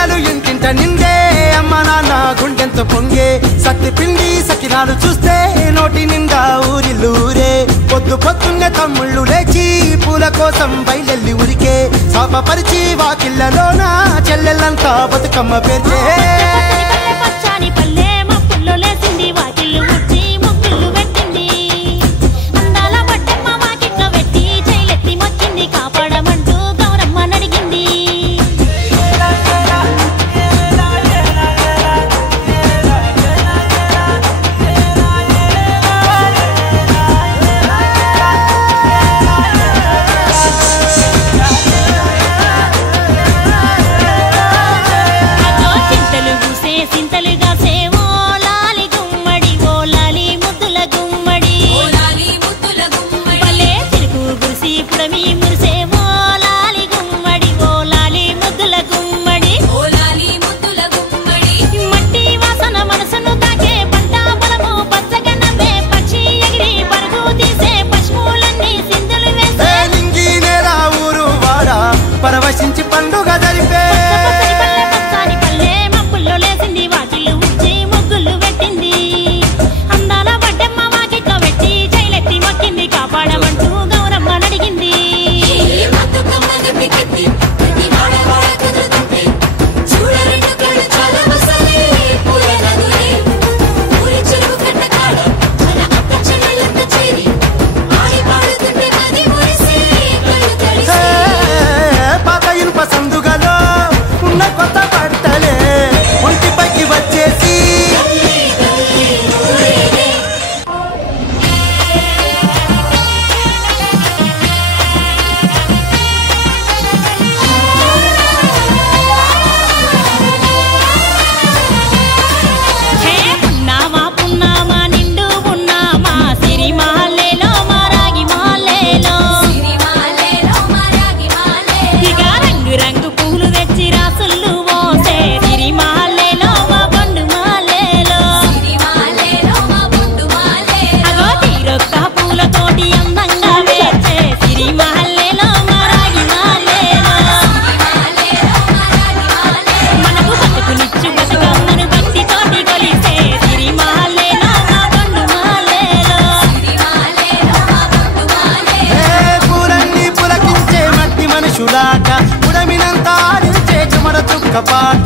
బిడ్డలు ఇంటింట నిండే అమ్మ నాన్న గుండెంత పొంగే సత్తి పిండి సకినాలు చూస్తే నోటి నిండా ఊరిల్లూరే పొద్దున్నే తమ్ముళ్ళు లేచి పూల కోసం బయలెల్లి ఉరికే శాపపరిచి వాకిళ్ళలోన చెల్లెళ్ళంతా బతుకమ్మ పేర్చే పరవశించి పండుగ జరిపే మబ్బుల్లో లేసింది వాకిళ్ళు ఉచ్చి ముగ్గులు పెట్టింది అందాల వడ్డమ్మ వాకిట్లో పెట్టి జైలెత్తి మొక్కింది కాపాడమంటూ గౌరమ్మ నడిగింది ఉడమినంతా చెమడ చుక్క పాట